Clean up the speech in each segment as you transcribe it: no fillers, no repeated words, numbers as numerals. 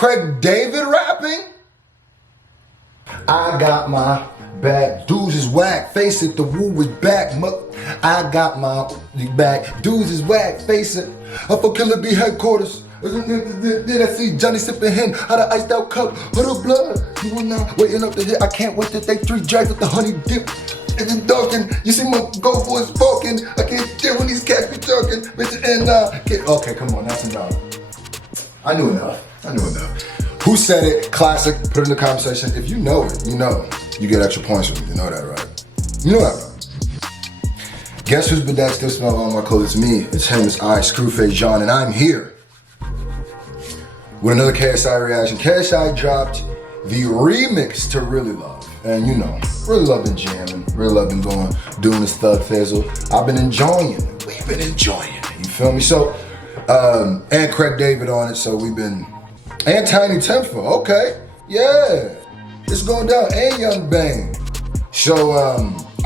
Craig David rapping? I got my back, dudes is whack, face it, the woo is back. I got my back, dudes is whack, face it. Up for Killer B headquarters. Then I see Johnny sipping hen out of iced out cup of the blood. You are now waiting up the hit. I can't wait to take 3 drags with the honey dip. And then talking, you see my go boys spoken. I can't deal when these cats be talking. Okay, come on, that's enough. I knew enough. Who said it? Classic. Put it in the comment section. If you know it, you know. You get extra points from me. You know that, right? You know that, right? Guess who's been that still smell on my clothes? It's me. It's him. It's I, Screwface John, and I'm here with another KSI reaction. KSI dropped the remix to Really Love. And you know, Really Love been jamming. Really Love been doing this thug thizzle. I've been enjoying it. We've been enjoying it. You feel me? So, and Craig David on it, so we've been, and Tinie Tempah, okay. Yeah, it's going down, and Young Bane. So,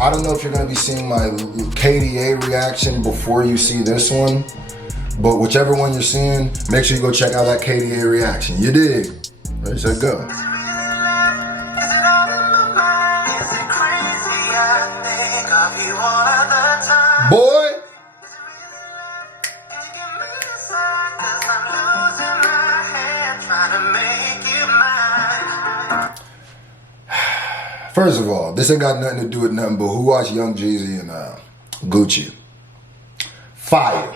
I don't know if you're gonna be seeing my KDA reaction before you see this one, but whichever one you're seeing, make sure you go check out that KDA reaction. You dig? Ready, set, go. Boy! First of all, this ain't got nothing to do with nothing but who watched Young Jeezy and Gucci. Fire.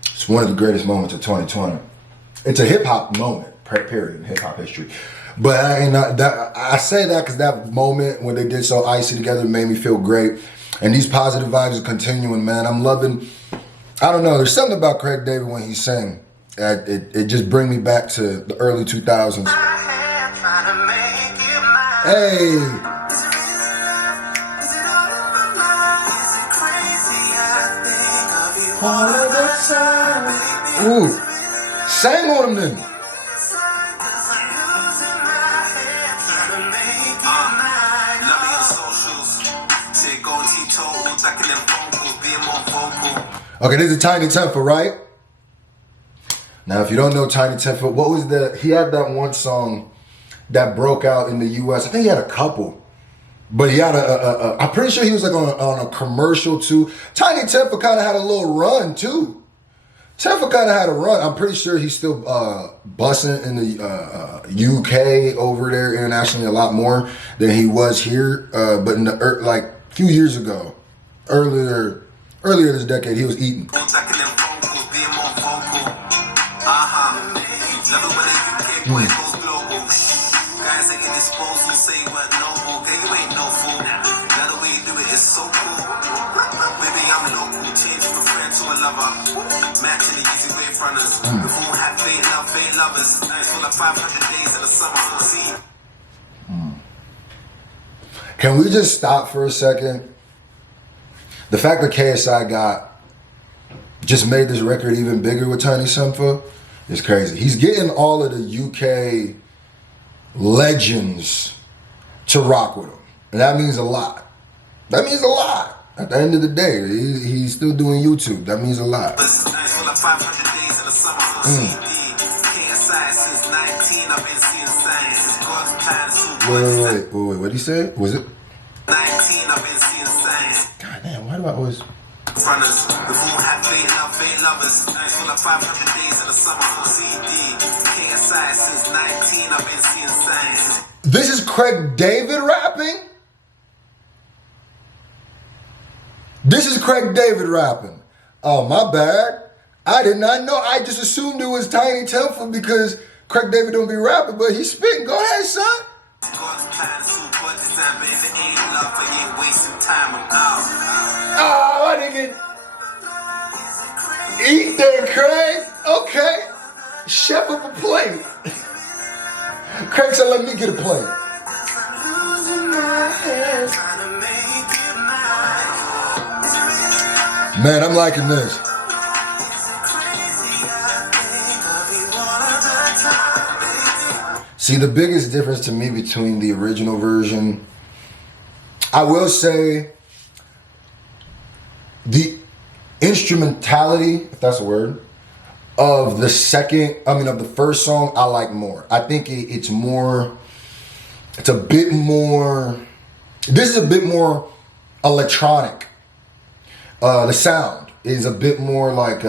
It's one of the greatest moments of 2020. It's a hip hop moment, period, in hip hop history. But I say that because that moment when they did So Icy together made me feel great. And these positive vibes are continuing, man. I'm loving, I don't know, there's something about Craig David when he sang. It just brings me back to the early 2000s. Hey. Ooh. Sang on him then. Okay, this is Tinie Tempah, right? Now, if you don't know Tinie Tempah, what was he had that one song that broke out in the US. I think he had a couple. But he had I'm pretty sure he was like on a commercial too. Tinie Tempah kind of had a little run too. Tempah kind of had a run. I'm pretty sure he's still bussing in the UK over there internationally a lot more than he was here. But in the like a few years ago, earlier this decade, he was eating. Can we just stop for a second? The fact that KSI just made this record even bigger with Tinie Tempah is crazy. He's getting all of the UK legends to rock with him. And that means a lot. That means a lot. At the end of the day, he's still doing YouTube. That means a lot. Wait, what did he say? Was it? 19, I've been seeing signs. God damn, why do I always... Runners, before had fake lovers. Nice for like 500 days in the summer on CD. KSI since 19, I've been seeing signs. This is Craig David rapping? This is Craig David rapping. Oh, my bad. I did not know. I just assumed it was Tinie Tempah because Craig David don't be rapping, but he's spitting. Go ahead, son. Oh, I didn't get... Eat there, Craig. Okay. Chef up a plate. Craig said, let me get a plate. Man, I'm liking this. See, the biggest difference to me between the original version, I will say the instrumentality, if that's a word, of the first song, I like more. I think it's a bit more, this is a bit more electronic. The sound is a bit more like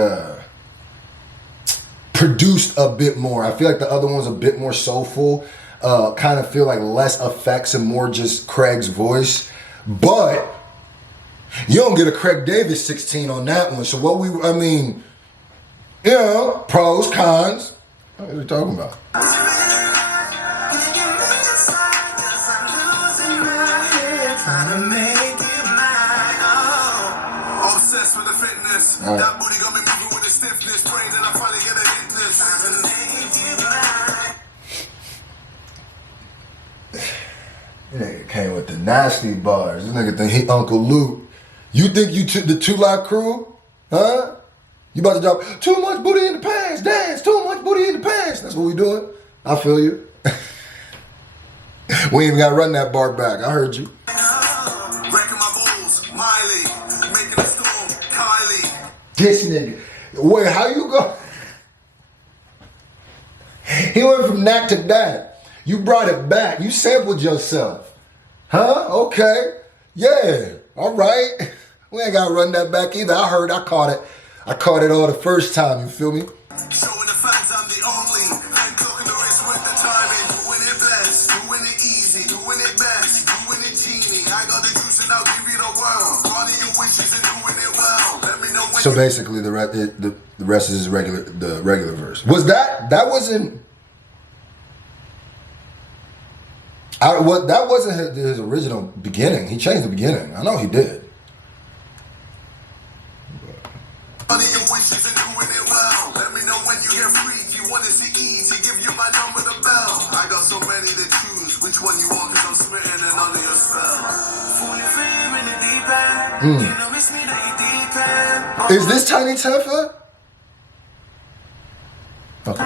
produced a bit more. I feel like the other one's a bit more soulful. Kind of feel like less effects and more just Craig's voice. But you don't get a Craig David 16 on that one. So pros, cons. What are we talking about? Obsessed with the fitness. That booty got me moving with the stiffness. Praying that I finally get a hit this. Nigga came with the nasty bars. This nigga think he Uncle Luke. You think you took the 2 Live Crew? Huh? You about to drop too much booty in the pants, dance, too much booty in the pants. That's what we doing. I feel you. We ain't even gotta run that bar back. I heard you. Breaking my balls, Miley. Making a storm, Kylie. This nigga. Wait, how you go? He went from that to that. You brought it back. You sampled yourself. Huh? Okay. Yeah. All right. We ain't gotta run that back either. I caught it. I caught it all the first time. You feel me? Showing the fans I'm the only. I'm clocking the wrist with the timing. Doing it blessed, doing it easy, doing it best, doing it genie. I got the juice and I'll give you the world. Running your wishes and doing it well. Let me know when. So basically, the rest is the regular verse. Was that wasn't. That wasn't his original beginning. He changed the beginning. I know he did. Running your wishes and doing it well. Let me know when you get free. You want to see easy, give you my number, the bell. I got so many to choose. Which one you want? Cause I'm smitten and under your spell. Fully free in the deep end. You know it's me that you deep end. Is this Tinie Tempah? Okay.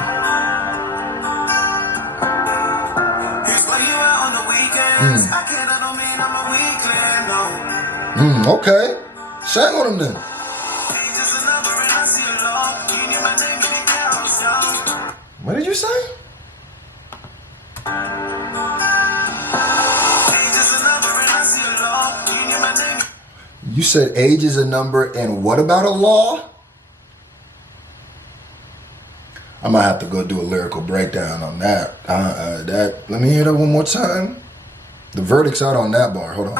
Here's where you are on the weekends. I don't mean I'm a weekend, no. Okay. Sang on him then. What did you say? You said age is a number and what about a law? I might have to go do a lyrical breakdown on that. Let me hear that one more time. The verdict's out on that bar. Hold on.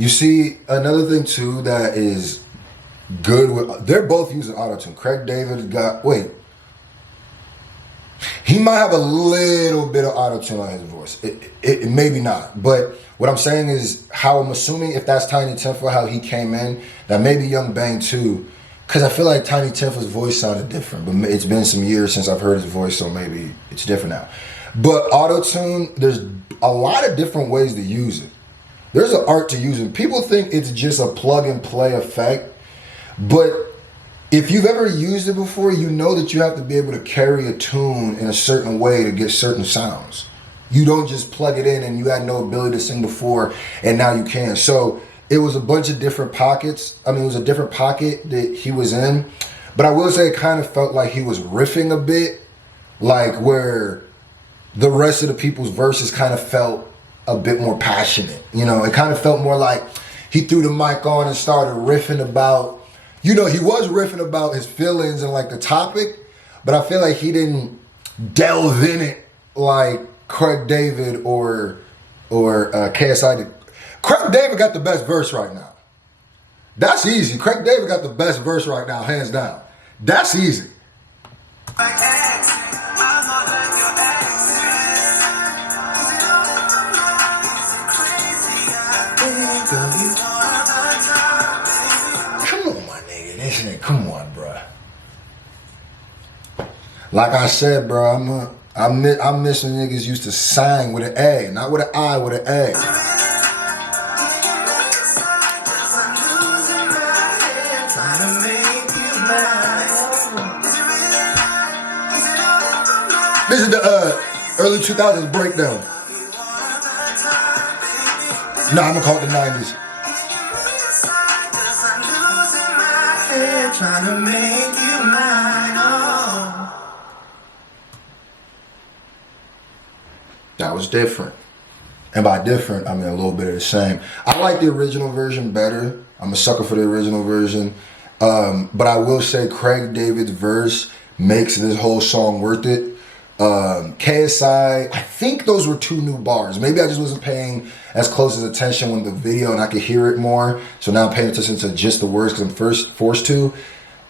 You see, another thing too that is good with, they're both using autotune. Craig David he might have a little bit of autotune on his voice. It maybe not, but what I'm saying is how I'm assuming if that's Tinie Tempah, how he came in, that maybe Young Bane too, because I feel like Tinie Tempah's voice sounded different, but it's been some years since I've heard his voice, so maybe it's different now. But autotune, there's a lot of different ways to use it. There's an art to use it. People think it's just a plug and play effect, but if you've ever used it before, you know that you have to be able to carry a tune in a certain way to get certain sounds. You don't just plug it in and you had no ability to sing before and now you can. So it was a bunch of different pockets. I mean, it was a different pocket that he was in, but I will say it kind of felt like he was riffing a bit, like where the rest of the people's verses kind of felt a bit more passionate. You know, it kind of felt more like he threw the mic on and started riffing about, he was riffing about his feelings and like the topic, but I feel like he didn't delve in it like Craig David or KSI did. Craig David got the best verse right now. That's easy. Craig David got the best verse right now, hands down. That's easy. Come on, bro. Like I said, bro, I'm missing niggas used to sing with an A, not with an I, with an A. This is the early 2000s breakdown. Nah, I'm gonna call it the 90s. Trying to make you mine, oh. That was different. And by different, I mean a little bit of the same. I like the original version better. I'm a sucker for the original version. But I will say Craig David's verse makes this whole song worth it. KSI, I think those were 2 new bars. Maybe I just wasn't paying as close as attention when the video and I could hear it more. So now I'm paying attention to just the words because I'm first forced to.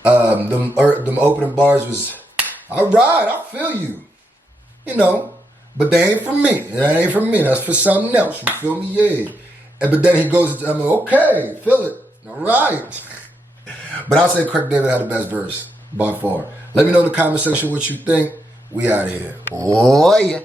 Them opening bars was, all right, I feel you. You know, but they ain't for me. That ain't for me. That's for something else. You feel me? Yeah. But then he goes, I'm like, okay, feel it. All right. But I'll say Craig David had the best verse by far. Let me know in the comment section what you think. We out of here. Oh, yeah.